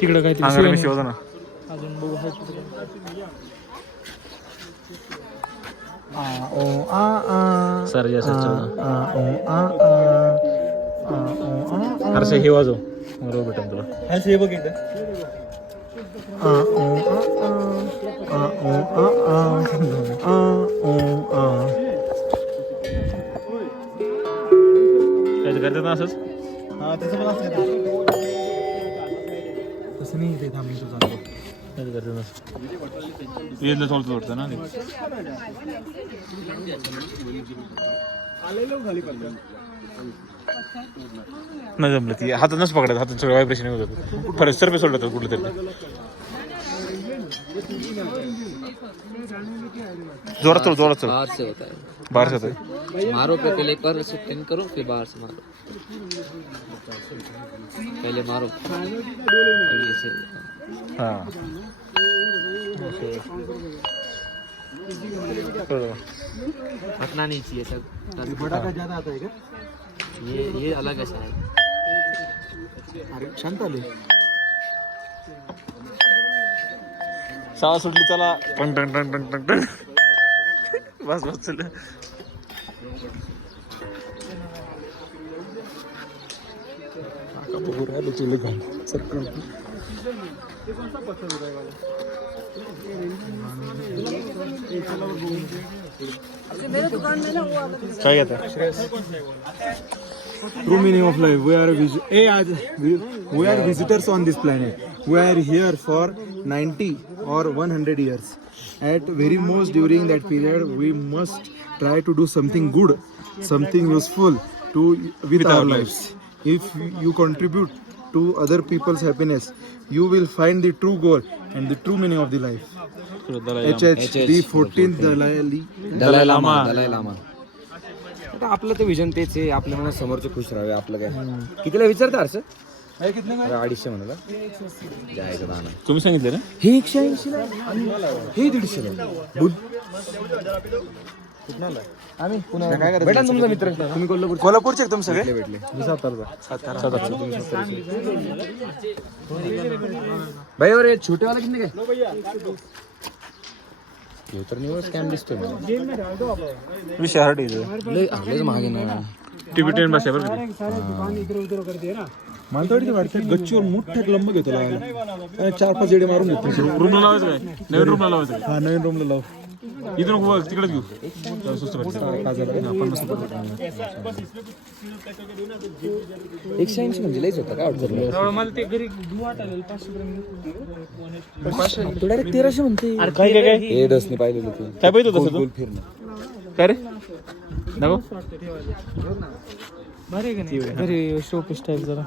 तिकडं काय अंगाला मिशी होतं ना. अजून बघू हाय तिकडं. सरजा हर्ष हे वाजव बरोबर भेटेल तुला. हे बघ इथं. काय करतात ना असंच. हा तसं पण असं तसं नाही इथे थांबली तू चालतो. येदलं चालतं वाटतं ना. नाही जमलं ती हातानच पकडायचं. हातात सगळं व्हायब्रेशन होत होतं. फरक सरफेस सोडत होतं कुठलं तरी. जोरात चल जोरात चल. बाहर से होता है, बाहेर जात आहे. मारो पे पहले कर स्पिन करो फिर बाहर से मारो, पहले मारो फिर ऐसे. हा हटना नहीं चाहिए सब. बड़ा का ज्यादा आता है क्या? ये अलग है शायद. अरे शांत आले. शाळा सुटली चला. टंग टंग टंग टंग टंग टंग. बस बस चल. काय घेता. True meaning of life. We are visitors on this planet. We are here for 90 or 100 years. At very most during that period, we must try to do something good, something useful with our lives. If you contribute to other people's happiness, you will find the true goal and the true meaning of the life. the 14th Dalai Lama. आता आपलं ते vision तेच आहे. आपल्या मनात समोरचं खुश राहावे. आपलं काय कितीला विचारता अर्ष? 250 म्हणाला. जायचं दाना. तुम्ही सांगितलं ना. हे 180 ला हे 150 ला. आम्ही पुन्हा भेटा तुमचा मित्र. तुम्ही कोल्हापूरचे एकदम सगळे भेटले. मी सातारचा. भाई और ये छोटे वाला कितने का? ये तर निवड स्कॅम दिसतोय मला. विषय हार्ड आहे. लयच महाग आहे ना. टिबेटियन भाषा बरं का. मला थोडी वाटतं गच्चीवर मोठ्या लंब घेतो लावायला. 4-5 जेडे मारून घेतो. रूमला लावायचं काय. नवीन रूमला लावायचं. हा नवीन रूमला लाव. इथून तिकडेच घेऊ. 180 म्हणजे लयच होतं काय वाटतं. मला ते घरी वाटायला 500 तू डायरेक्ट 1300 म्हणते. काय काय काय हे डसने पाहिलेलं तू काय पाहिजे होतं गोल फिरणं. काय रे नको भारी का नाही घरी शो पीस टाईप जरा.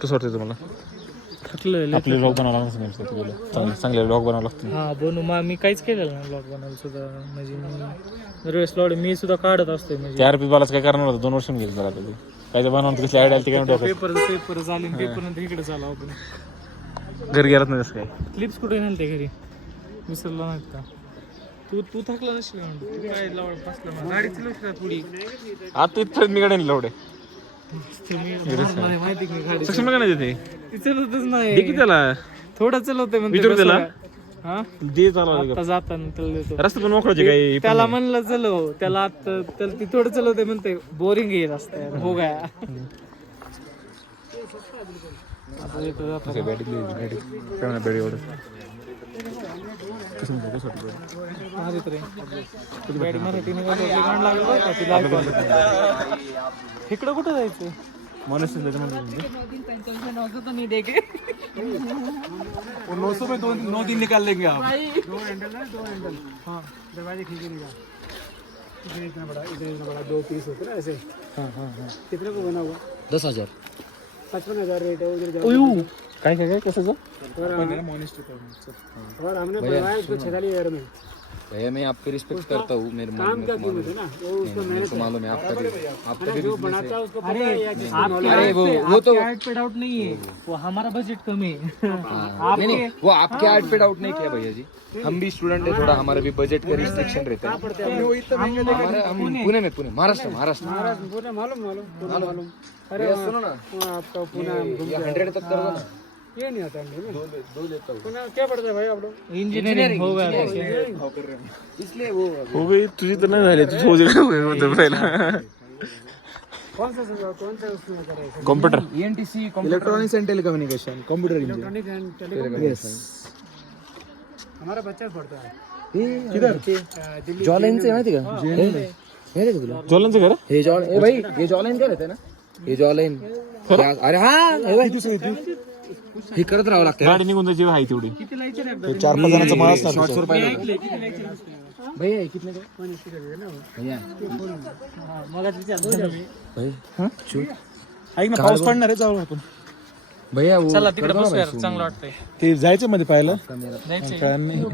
कसं वाटतं तुम्हाला. थकलं आपले ब्लॉग बनावं लागतं. चांगले ब्लॉग बनावं लागतं. हा बनू मग मी काहीच केलेलं नाही ब्लॉग बनवायला सुद्धा. म्हणजे मी दरवेळेस ब्लॉग मी सुद्धा काढत असतोय. म्हणजे 4 पीस बालाच काय करणार होतं. 2 वर्ष गेली जरा ते काय बनवून कसली आयडिया आली ती काय पेपर झाले पेपर नंतर इकडे झाला आपण. घरी गेलात नाही कसं काय. क्लिप्स कुठे नेलते घरी विसरला नाहीत का. तू थकला नसला म्हणतो. तू काय लावड बसला गाडी चालवशील थोडी. आता इथपर्यंत मी गाडी लावडे माहिती की गाडी सक्षम का नाही ते ती चालवतच नाही. किती त्याला थोडं चालवतंय विचारू त्याला. हा दे चालवा आता जाताना त्याला देतो. रस्ता पण मोकळाचे काही. त्याला म्हणलं चलव त्याला आता त्याला ती थोडं चलवते म्हणते बोरिंग येत असते. हो गया इकडं कुठं जायचं. मनुष्य 900 में 2 दिन निकाल लेंगे आप. 2 हैंडल है 2 हैंडल. हाँ दरवाजे खींचे नहीं जा. इतना बड़ा 2 पीस होते ना ऐसे. हाँ हाँ हाँ. कितने को बना हुआ? 10,000. 55,000 रेट है उधर जाओ. काय काय काय कसं और हमने बनवाया इसको 46,000 में. भैया मैं आपकी रिस्पेक्ट करता हूँ, मेरे मालूम है, मेरे को मालूम है आपका भी business है। अरे वो तो पे डाउट नहीं है, वो हमारा बजट कम है। नहीं, वो आपके आर्ट पे डाउट नहीं किया भैया जी, हम भी स्टूडेंट है, थोड़ा हमारा भी बजट का रिस्ट्रिक्शन रहता है। हमारा हम पुणे महाराष्ट्र मालूम। भैया सुनो ना, आपका पुणे 100 तक कर दो ना। ये नहीं आता दो लेता हूँ पुणे क्या पढ़ते हैं भाई आप लोग? इंजीनियरिंग हो गया इसलिए वो हो गई तुझी तर नाही झाली, तू सोच रहा पहिला कौन सा उसमें करें? Computer ENTC electronics end telecommunication, computer engineer. Electronic end telecom. हमारा बच्चा पढ़ता है किधर? जॉलाइन से माहिती का? माहिती का तुला? ज्वलनचं घर हे जॉल ए भाई हे जॉलाइन काय रहते ना, हे जॉलाइन अरे हा हे भाई हे करत राहावं लागतं गाडी निघून जायची आहे तेवढी. किती लायचं रे? 4-5 जणांचा माळ असणार शॉर्ट्स वर त्याच्यावर. पाहिलं भैया हे कितने का भैया मगाच विचारतो मी. भैया ऐक ना, पाऊस पडणार आहे, जाऊ आपण. भैया वो चला तिकडे बसूया, चांगलं वाटतंय. ते जायचं मध्ये पाहायला. जायचंय. काय नाही.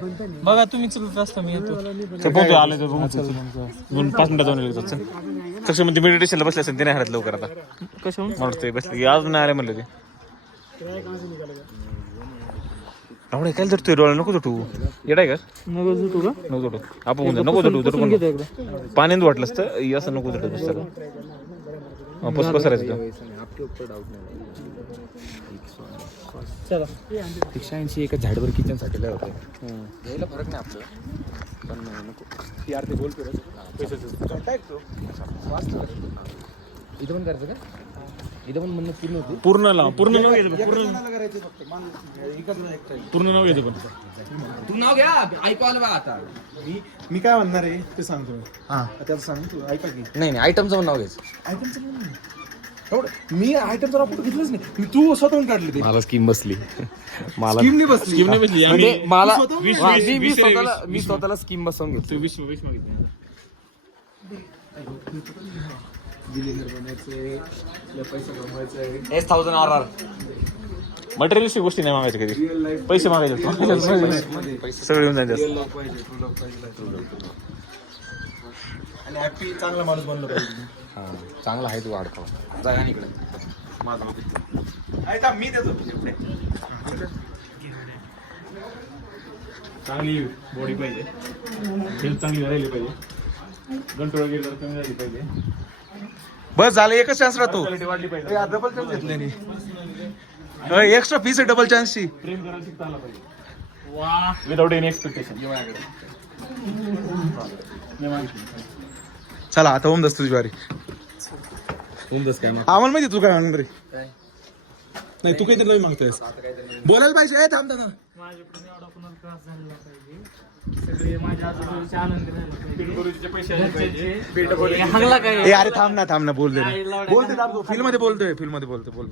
बघा तुम्ही चलत असता मी येतो. चल पोहोचू, आले तर दोन 5 मिनिटं जाऊन येतो. चल कशामध्ये मेडिटेशनला बसले असेल ते नाही हरत लवकर आता. कशाहून? म्हणतोय बसले आज नाही आले म्हणलं ते. आवडे काय धरतोय डोळा, नको तुटू. येडाय का नको जुटू का? नको तुटू आपण नको तुटू पाण्यात वाटलंस तर असं नको तुटत बस सर पस पसरायचं आपके ऊपर डाऊट नाही. चला 180 एका झाडवर किचन साठी लय होते, यायला फरक नाही आपल्याला, पण नको यार ते बोलतो रे. इथं पण करायचं का? इथं पण म्हणणं पूर्ण होती. पूर्ण लाव, पूर्ण नाव घ्यायचं करायचं फक्त. पूर्ण नाव घ्यायचं पण तू नाव घ्या, ऐकू आलं बा आता. मी काय म्हणणार आहे ते सांगतो मी. हा त्याचं सांग तू, ऐका की. नाही आयटमचं पण नाव घ्यायचं. आयटमचं पण नाही. एवढं मी आयटमचा रापोर्ट घेतलंच नाही. मी तू स्वतःहून काढले ते. मला स्कीम बसली, मला स्कीम नाही बसली. स्कीम नाही बसली म्हणजे आम्ही मला वीस- हा, वीस- मी वीस- स्वतःला वीस- मी स्वतःला स्कीम बसवून घेतो. तू 20 मागितलं. पैसे कमवायचे. S1000 RR मटेरियलची गोष्टी नाही मागायच्या कधी, पैसे मागायचे सगळे येऊन जायचे. आणि हॅपी चांगला माणूस बनलो पाहिजे. हा चांगला आहे तू वाढतो जागा इकडे. ऐका मी देतो. चांगली बॉडी पाहिजे, हेल्थ चांगली राहिली पाहिजे, गंटोळ वगैरे जरा कमी झाली पाहिजे, बस झालं, एकच चान्स राहतो. क्वालिटी वाढली पाहिजे, डबल चान्स घेतले नाही. एक्स्ट्रा फीस आहे डबल चान्सची. प्रेम करायला शिकता आला पाहिजे विदाउट एनी एक्सपेक्टेशन. चला आता होऊन दस तुझी वारी. होऊनच काय आम्हाला माहिती तू काय म्हणणार रे. नाही तू काहीतरी नवीन मागतोयस, बोलायला पाहिजे. थांब ना. माझ्याकडून एवढा कोणाला त्रास झाला पाहिजे. सगळे माझ्या आजूबाजूचे आनंद झाले पाहिजे. हागला काय? ए अरे थांब ना बोल दे ना. बोलते थांब, फिल्म मध्ये बोलतोय, फिल्म मध्ये बोलतोय. बोल.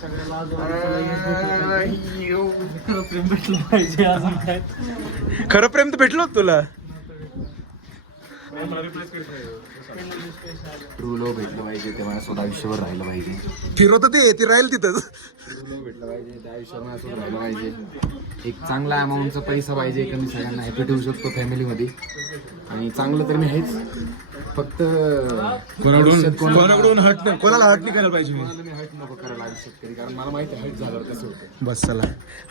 सगळ्याला प्रेम भेटलं पाहिजे. अजून काय? खरं प्रेम तर भेटलो होतं तुला. ट्रू लो भेटलं पाहिजे, ते माझ्यासोबत आयुष्यभर राहिलं पाहिजे. फिरवत ते राहील तिथंच. ट्रू लो भेटलं पाहिजे, त्या आयुष्यभर माझ्यासोबत राहिलं पाहिजे. एक चांगला अमाऊंटचा पैसा पाहिजे, कमी सगळ्यांना हॅपी ठेवू शकतो फॅमिलीमध्ये. आणि चांगलं तर मी आहेच, फक्त कोणाकडून हट नाही, कोणाला हट नाही करायला पाहिजे. मी मी हट नको करायला आयुष्यात कधी, कारण मला माहिती आहे हट झाल्यावर कसं होतं. बस चला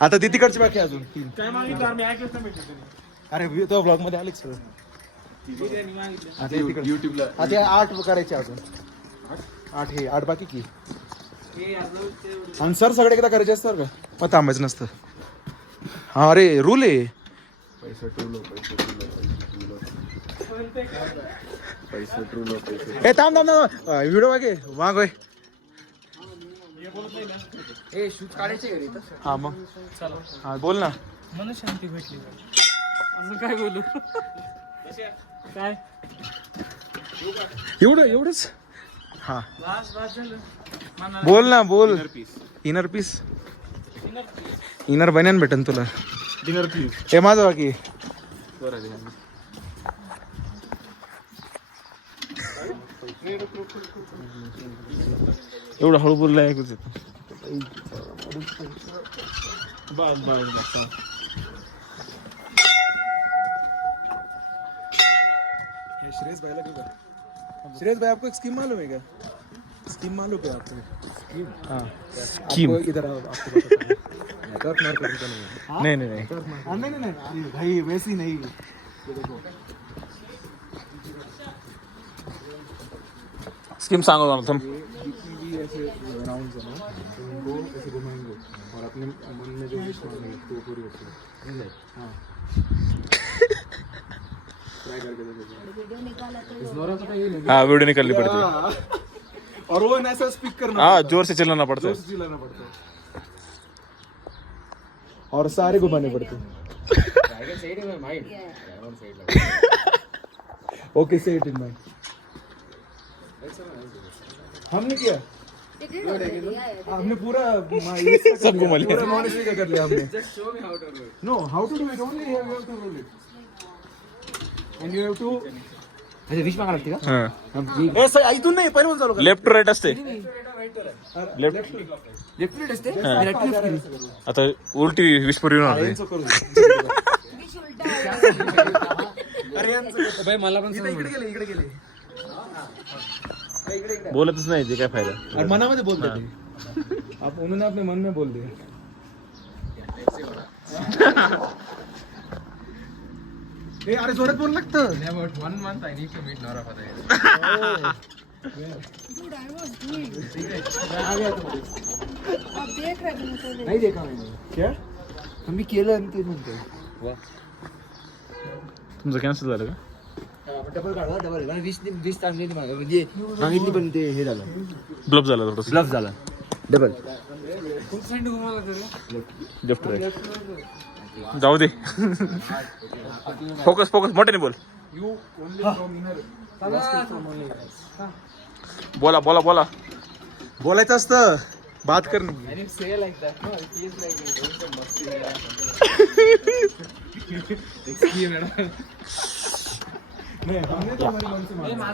आता ती तिकडची बाकी आहे अजून. काय मागितलं आम्ही ऐकलंच नाही भेटलं. अरे तो ब्लॉग मध्ये आले सर. युट्यूबला आता 8 करायचे अजून. 8 बाकी की. आणि सर सगळे एकदा करायचे असतात का, मग थांबायचं नसतं. हा अरे रूल आहे. पैसा ट्रू लो ए थांब व्हिडिओ मागे माग होय. ए शूज काढायचे घरी तर. हा मग हा बोल ना. मन शांती भेटली. अजून काय बोलू? काय एवढंच. हा बस झालं. बोल ना बोल. इनर पीस, इनर बन्यान भेटन तुला. Dinner please. हे माझं बाकी. एवढं हळू बोलला ऐकूच येत. बस श्रेयस भाई लगे श्रेयस भाई आपको एक स्कीम मालूम है क्या? स्कीम मालूम है आपको? हाँ स्कीम आपको इधर आओ, आपको बताता हूँ। नेटवर्क मार्केटिंग का नहीं है। नाही नाही नाही नहीं अरे भाई वैसी नहीं, ये देखो स्कीम सांगो मला थांब जितनी भी ऐसे राउंड्स है ना, उनको ऐसे घुमाएंगे और अपने मन में जो विश मांगेंगे तो वो पूरी होती है। हाँ ट्राई करके देखो। इस दौरान पता ये नहीं हाँ वीडियो निकालनी पड़ती है हाँ। और वो ऐसा स्पीक करना हाँ जोर से चिल्लाना पड़ता जोर है से चिल्लाना पड़ता है और सारे घुमाने पड़ते हैं। Okay say it in mind. हमने किया हमने पूरा सब घुमा लिया। पूरा मॉनिटरिंग का कर लिया हमने। No how to do it only you have to roll it and you have to अच्छा विश मागा लागते का? हां ऐसा इथून नाही पहिलं चालू कर। लेफ्ट टू राईट असते लेफ्ट लेफ्ट प्लेट असते राईट प्लेट आता उलटी विस्पर येऊन आले यांचं करू अरे यांचं भाई मला पण इकडे गेले बोलतच नाही ते काय फायदा और मनामध्ये बोलते ते आप उन्होंने अपने मन में बोल दिया ए अरे जोरात बोल लागतं about 1 month I need to meet Nora Fateh. Dude, I was doing. आ गया तुम आप देख रहे थे मुझे. नाही देखा मी क्या तुम्ही केलं आणि ते म्हणतो तुमचं कॅन्सल झालं का डबल काढवा डबल आणि 20 चांगली म्हणजे सांगितली पण ते हे झालं ब्लफ झाला थोडस ब्लफ झाला डबल लेफ्ट राईट जाऊ दे फोकस फोकस मोठ्याने बोल यू ओनली फ्रॉम इनर बोला बोला बोला बोलायचं असतं बात कर नहीं हमने तो हमारी मन से माना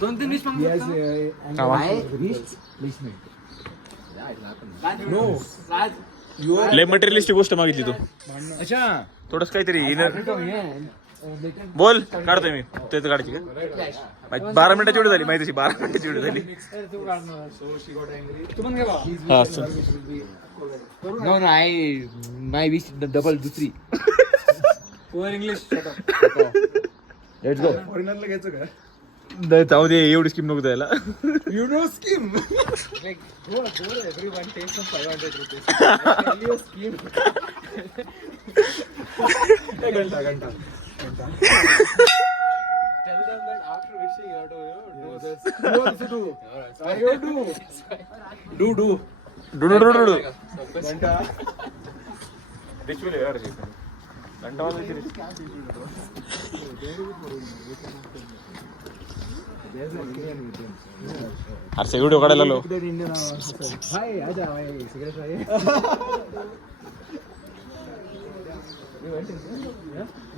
दोन तीन विश नो यू आर लय मटेरियलिस्टिक गोष्ट मागितली तू अच्छा थोडस काहीतरी इनर बोल काढतोय मी तेच काढची का 12 मिनिटाची वेळ झाली माहिती 12 मिनिटाची वेळ झाली हा चल. No no I my wish double दुसरी इंग्लिश लेट्स गो फॉरेनरला घ्यायचं का नाही जाऊ दे एवढी स्कीम नको द्यायला you know scheme everyone takes some 500 rupees. Scheme. घंटा Tell them that after wishing you have to do this. you also do you do डुडुडुडुडु घंटा रिच्युअल आहे यार हे. घंटा वाजवायची ritual. अरे व्हिडिओ काढायला आलो हाय आजा भाई सिगरेट भाई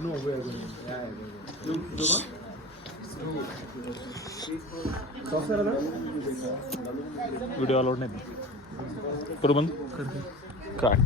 नो वे आर व्हिडिओ अलाउड नाही करू बंद काट